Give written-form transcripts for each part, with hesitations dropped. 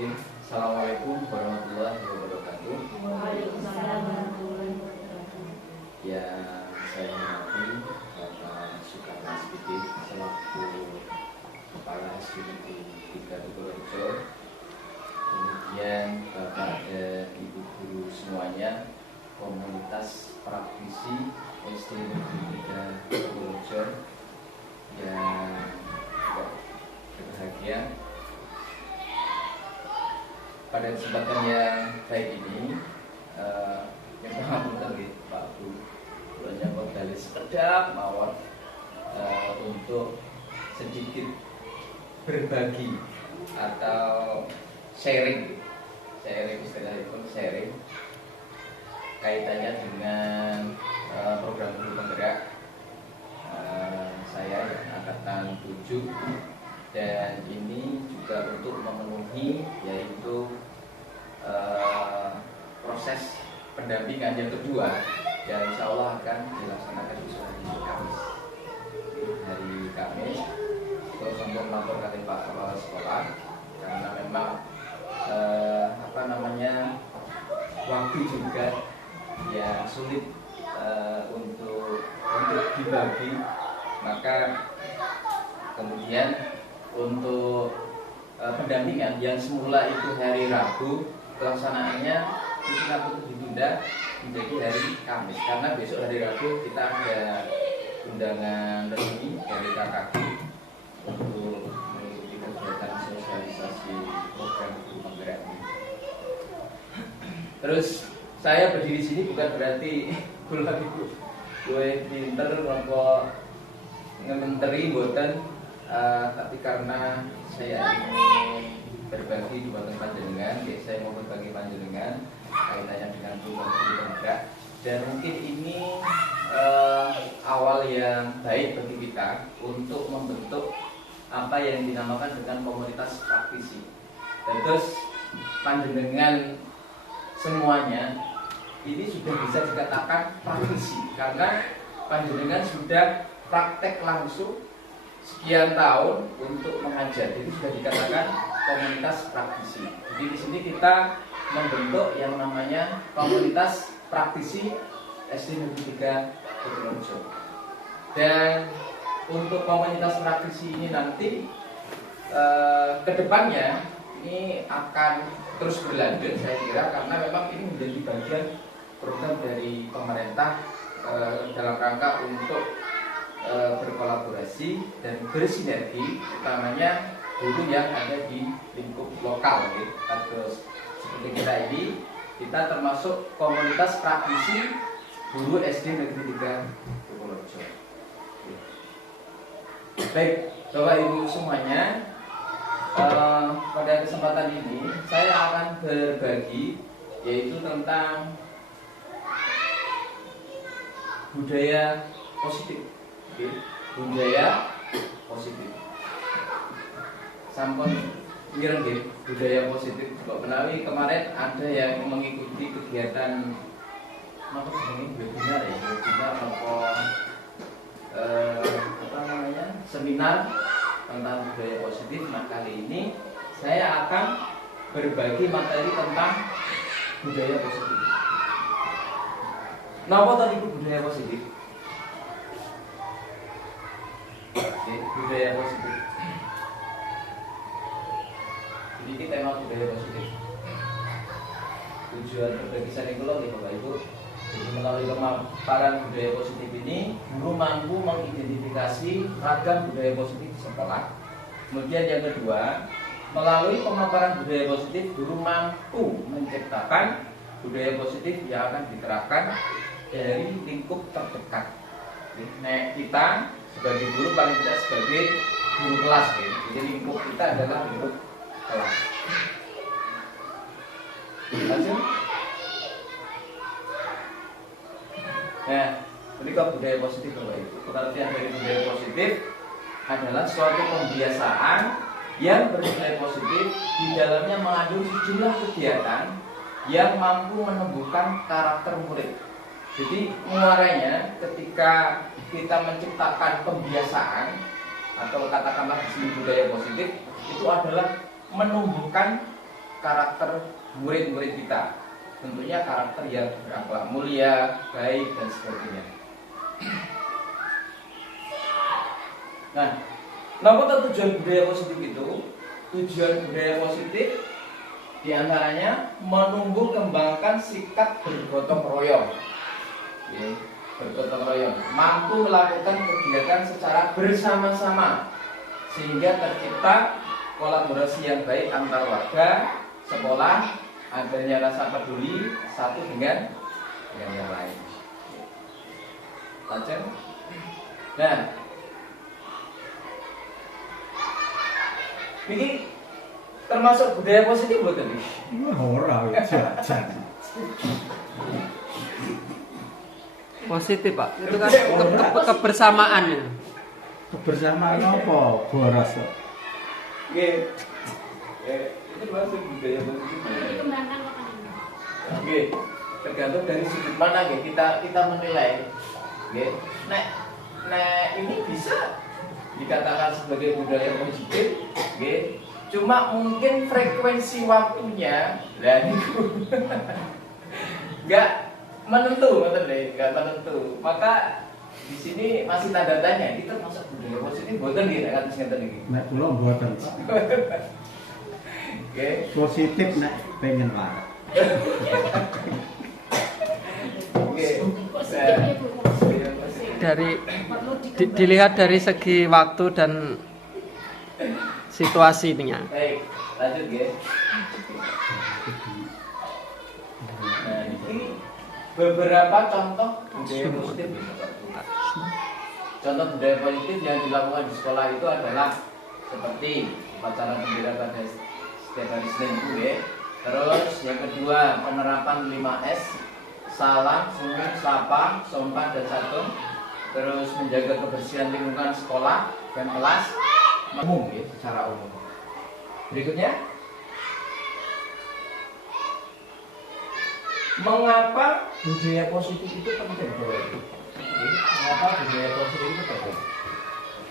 Assalamualaikum warahmatullahi wabarakatuh. Waalaikumsalam warahmatullahi wabarakatuh. Yang saya hormati Bapak Sukarno Siddiq selaku Kepala SDN 3 Purworejo, kemudian Bapak dan Ibu guru semuanya, komunitas praktisi SDN 3 Purworejo yang berbahagia. Pada kesempatan yang baik ini, yang pertama dari Pak Bu, bulannya kok dari sekedap mawon untuk sedikit berbagi atau sharing istilahnya pun sharing kaitannya dengan program guru penggerak saya yang angkatan 7, dan ini juga untuk memenuhi yaitu proses pendampingan yang kedua yang insya Allah akan dilaksanakan di hari Kamis terus untuk melaporkan Pak Kepala Sekolah, karena memang waktu juga yang sulit untuk dibagi, maka kemudian untuk pendampingan yang semula itu hari Rabu, pelaksanaannya itu ditunda menjadi hari Kamis, karena besok hari Rabu kita ada undangan resmi dari KKG untuk mengikuti kegiatan sosialisasi program guru penggerak ini. Terus saya berdiri di sini bukan berarti gue pinter rokok ngementeri boten, tapi karena saya ingin berbagi dua tempat panjenengan, saya mau berbagi panjenengan kaitannya dengan program guru penggerak, dan mungkin ini awal yang baik bagi kita untuk membentuk apa yang dinamakan dengan komunitas praktisi. Dan terus panjenengan semuanya ini sudah bisa dikatakan praktisi karena panjenengan sudah praktek langsung sekian tahun untuk mengajar, itu sudah dikatakan komunitas praktisi. Jadi di sini kita membentuk yang namanya komunitas praktisi SD Negeri 3 Purworejo. Dan untuk komunitas praktisi ini nanti kedepannya ini akan terus berlanjut, saya kira, karena memang ini menjadi bagian program dari pemerintah dalam rangka untuk berkolaborasi dan bersinergi, utamanya guru yang ada di lingkup lokal. Terus seperti kita ini, kita termasuk komunitas praktisi guru SD Negeri 3 Purworejo. Baik, Bapak Ibu semuanya, pada kesempatan ini saya akan berbagi yaitu tentang budaya positif. Budaya positif. Sampun mireng nggih, budaya positif. Kok menawi kemarin ada yang mengikuti kegiatan apa jenenge webinar ya, webinar seminar tentang budaya positif. Nah, kali ini saya akan berbagi materi tentang budaya positif. Napa tadi budaya positif? Budaya positif. Jadi kita tema budaya positif. Tujuan berbagi saling kula nggih Bapak Ibu. Jadi melalui pemaparan budaya positif ini, guru mampu mengidentifikasi ragam budaya positif di sekolah. Kemudian yang kedua, melalui pemaparan budaya positif, guru mampu menciptakan budaya positif yang akan diterapkan dari lingkup terdekat. Nah, kita sebagai guru paling tidak sebagai guru kelas, jadi lingkup kita adalah lingkup kelas. Lanjut. Nah, berikut budaya positif Bapak Ibu. Pengertian dari budaya positif adalah suatu pembiasaan yang bernilai positif, di dalamnya mengandung sejumlah kegiatan yang mampu menumbuhkan karakter murid. Jadi muaranya ketika kita menciptakan pembiasaan atau katakanlah di sini budaya positif, itu adalah menumbuhkan karakter murid-murid kita. Tentunya karakter yang berakhlak mulia, baik dan sebagainya. Nah, apa tujuan budaya positif itu? Tujuan budaya positif diantaranya menumbuh kembangkan sikap bergotong royong, bergotong royong, mampu melakukan kegiatan secara bersama-sama sehingga tercipta kolaborasi yang baik antar warga, sekolah, adanya rasa peduli satu dengan yang lain. Lanjut. Nah, ini termasuk budaya positif bukan nih? Ora jajan. Positif Pak, itu kan kebersamaan ya. Kebersamaan apa? Boras. Oke. Itu termasuk budaya positif. Dikembangkan makanan. Oke, tergantung dari sudut mana ya kita menilai. Oke. Nah, ini bisa dikatakan sebagai budaya positif. Oke. Cuma mungkin frekuensi waktunya dan itu nggak menentu, nggak menentu. Maka di sini masih tanda tanya. Ini termasuk budaya positif, bukan dia nggak ngeten iki. Nek kula mboten. Oke. Positif nek pengen wae. Oke. Positifnya Bu. Dari Perlu dilihat dari segi waktu dan situasinya. Baik, lanjut guys. Nah, ini beberapa contoh budaya positif. Contoh budaya positif yang dilakukan di sekolah itu adalah seperti upacara bendera pada setiap hari Senin itu ya. Terus yang kedua penerapan 5S, salam, sungguh, sapa, sopan dan santun. Terus menjaga kebersihan lingkungan sekolah dan kelas umum ya, secara umum. Berikutnya, mengapa budaya positif itu penting? Mengapa budaya positif itu penting?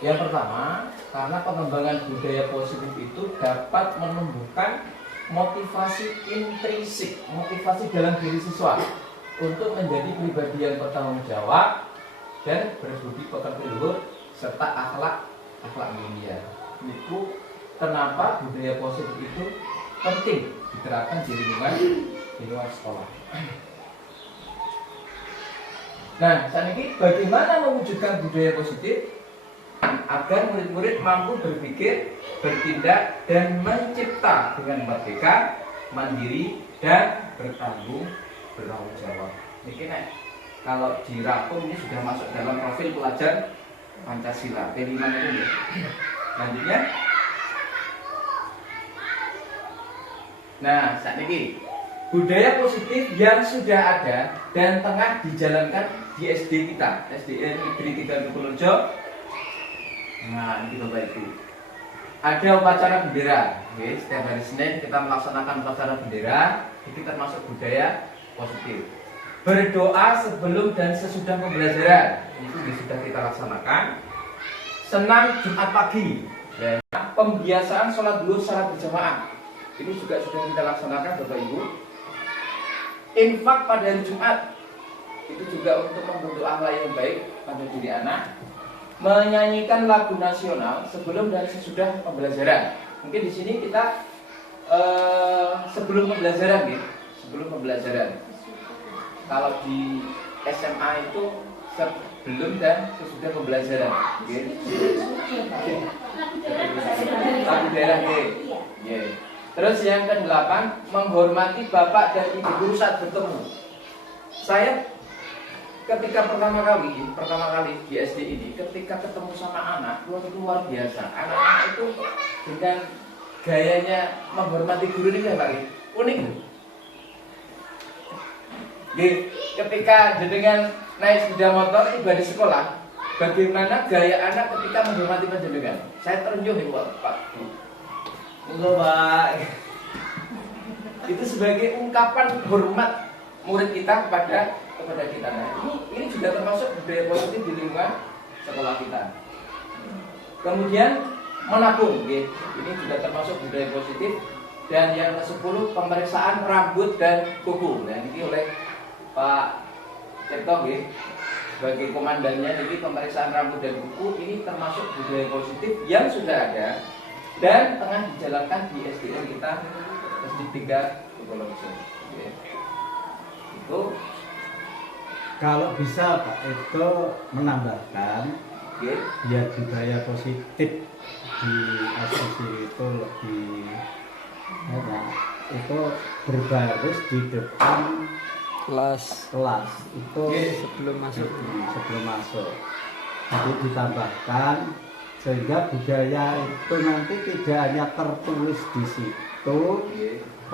Yang pertama, karena pengembangan budaya positif itu dapat menumbuhkan motivasi intrinsik, motivasi dalam diri siswa untuk menjadi pribadi yang bertanggung jawab dan berbudi pekerti luhur serta akhlak mulia. Itu kenapa budaya positif itu penting diterapkan di lingkungan sekolah. Nah, saat ini bagaimana mewujudkan budaya positif agar murid-murid mampu berpikir, bertindak dan mencipta dengan merdeka, mandiri dan bertanggung jawab. Ini kalau dirangkum ini sudah masuk dalam profil pelajar Pancasila P5 itu ya. Selanjutnya, nah saat ini budaya positif yang sudah ada dan tengah dijalankan di SD kita, SDN Negeri 3 Purworejo. Nah ini Bapak Ibu, ada upacara bendera. Oke, setiap hari Senin kita melaksanakan upacara bendera. Itu termasuk budaya positif. Berdoa sebelum dan sesudah pembelajaran itu sudah kita laksanakan. Senam Jumat pagi dan pembiasaan sholat duhur secara berjamaah ini juga sudah kita laksanakan Bapak Ibu. Infak pada hari Jumat itu juga untuk membentuk akhlak yang baik pada diri anak. Menyanyikan lagu nasional sebelum dan sesudah pembelajaran. Mungkin di sini kita sebelum pembelajaran gitu. Sebelum pembelajaran. Kalau di SMA itu sebelum dan sesudah pembelajaran. Gitu. Lagu daerah gitu. Terus yang ke-8, menghormati bapak dan ibu guru saat bertemu. Saya ketika pertama kali di SD ini, ketika ketemu sama anak, luar biasa. Anak-anak itu dengan gayanya menghormati guru ini Pak, unik. Ketika jenengan naik sepeda motor tiba di sekolah, bagaimana gaya anak ketika menghormati panjenengan? Saya terenyuh nih Pak. Enggak Pak. Itu sebagai ungkapan hormat murid kita kepada kita. Nah, ini juga termasuk budaya positif di lingkungan sekolah kita. Kemudian menabung, ini juga termasuk budaya positif Dan yang ke-10 pemeriksaan rambut dan kuku. Nah ini oleh Pak Cipto ya, sebagai komandannya. Jadi pemeriksaan rambut dan kuku ini termasuk budaya positif yang sudah ada dan tengah dijalankan di SDN kita, SD 3 Tukolomso. Itu Kalau bisa Pak itu menambahkan ya, biar budaya positif di asosiasi itu lebih enak, itu berbaris di depan kelas kelas itu sebelum masuk. sebelum masuk. Jadi ditambahkan sehingga budaya itu nanti tidak hanya tertulis di situ,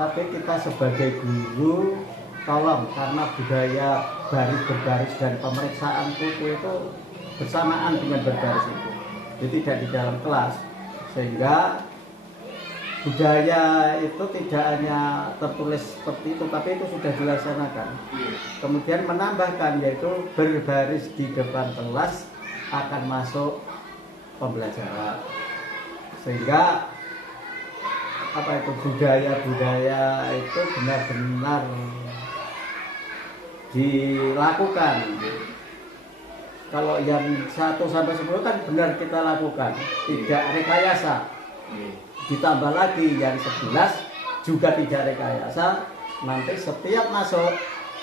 tapi kita sebagai guru tolong, karena budaya baris berbaris dan pemeriksaan kuku itu bersamaan dengan berbaris itu, jadi tidak di dalam kelas, sehingga budaya itu tidak hanya tertulis seperti itu, tapi itu sudah dilaksanakan. Kemudian menambahkan yaitu berbaris di depan kelas akan masuk pembelajaran, sehingga apa itu budaya itu benar-benar dilakukan. Kalau yang 1 sampai 10 kan benar kita lakukan, tidak rekayasa. Ditambah lagi yang 11 juga tidak rekayasa. Nanti setiap masuk,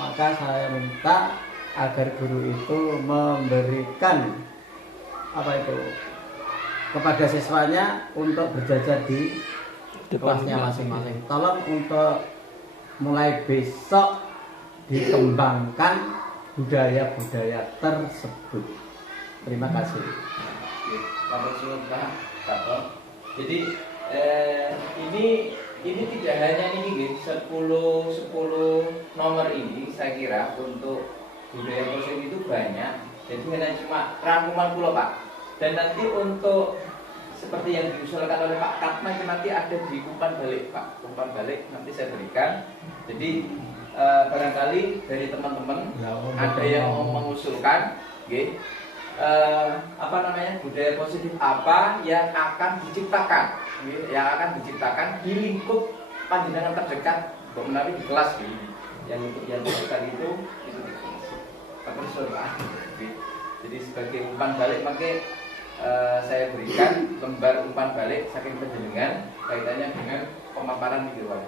maka saya minta agar guru itu memberikan apa itu kepada siswanya untuk berjajar di kelasnya masing-masing. Tolong untuk mulai besok dikembangkan budaya-budaya tersebut. Terima kasih. Pak. Jadi ini tidak hanya ini 10 nomor ini, saya kira untuk budaya positif itu banyak. Jadi hanya cuma rangkuman pulau Pak. Dan nanti untuk seperti yang diusulkan oleh Pak Katma itu nanti ada di umpan balik Pak. Umpan balik nanti saya berikan. Jadi barangkali dari teman-teman ada yang mau mengusulkan, apa namanya, budaya positif apa yang akan diciptakan, di lingkup panjenengan terdekat, menawi di kelas yang terdekat itu di kelas. Pak. Jadi sebagai umpan balik makanya saya berikan lembar umpan balik saking panjenengan kaitannya dengan pemaparan di luar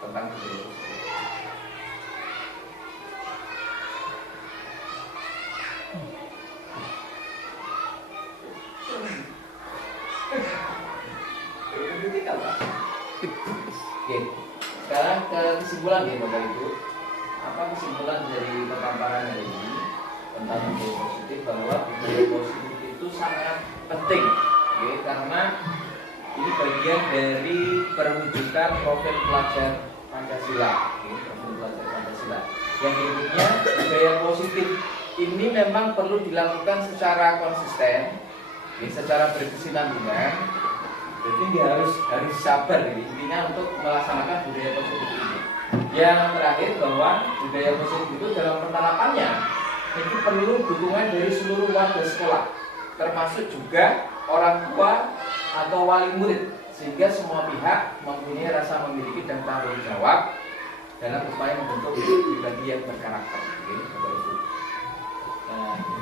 tentang budaya positif. Oke, sekarang ke kesimpulan ya Bapak Ibu. Apa kesimpulan dari pemaparan hari ini tentang budaya positif, bahwa budaya positif itu sangat penting, karena ini bagian dari perwujudan profil pelajar Pancasila. Yang berikutnya, budaya positif ini memang perlu dilakukan secara konsisten, secara berkesinambungan. Jadi dia harus sabar intinya untuk melaksanakan budaya positif ini. Yang terakhir, bahwa budaya positif itu dalam penerapannya itu perlu dukungan dari seluruh warga sekolah, termasuk juga orang tua atau wali murid, sehingga semua pihak mempunyai rasa memiliki dan tanggung jawab dalam upaya membentuk pribadi yang berkarakter.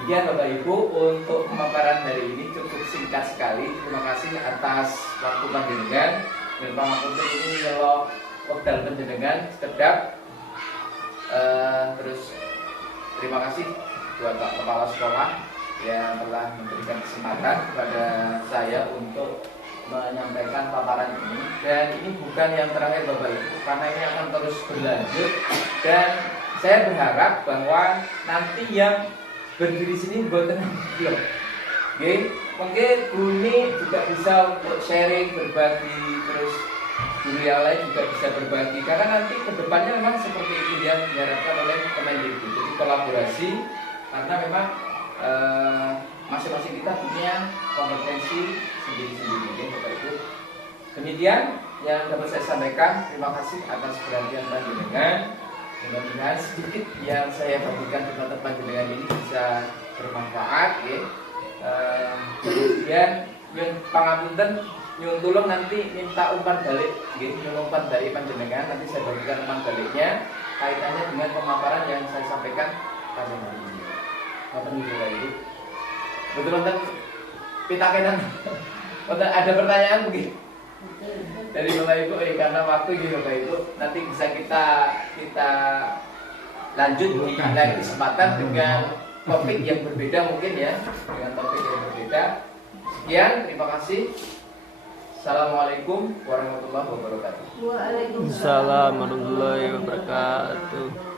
Demikian Bapak Ibu untuk pemaparan hari ini, cukup singkat sekali. Terima kasih atas waktu panjenengan. Dan pangapunten ini kalau wekdal panjenengan sekedap. Terus terima kasih buat Pak Kepala Sekolah yang telah memberikan kesempatan kepada saya untuk menyampaikan paparan ini. Dan ini bukan yang terakhir Bapak Ibu, karena ini akan terus berlanjut. Dan saya berharap bahwa nanti yang berdiri sini buatan blog, mungkin Buni juga bisa untuk sharing, berbagi, terus guru yang lain juga bisa berbagi, karena nanti kedepannya memang seperti itu yang diharapkan oleh Kemendikbud. Jadi kolaborasi, karena memang masing-masing kita punya kompetensi sendiri-sendiri, Bapak Ibu. Demikian yang dapat saya sampaikan. Terima kasih atas perhatian panjenengan. Mudah-mudahan sedikit yang saya bagikan kepada panjenengan ini bisa bermanfaat. Kemudian yang pangapunten nyuwun tulung nanti minta umpan balik, nggih, nyuwun umpan dari panjenengan, nanti saya bagikan umpan baliknya kaitannya dengan pemaparan yang saya sampaikan pada hari ini. Wonten Bapak Ibu. Betul wonten pitakenan. Wonten ada pertanyaan mungkin dari Bapak Ibu, karena waktu ini Bapak Ibu, nanti bisa kita lanjut di lain kesempatan dengan topik yang berbeda mungkin ya, dengan topik yang berbeda. Sekian, terima kasih. Assalamualaikum warahmatullahi wabarakatuh. Waalaikumsalam. Assalamualaikum warahmatullahi wabarakatuh.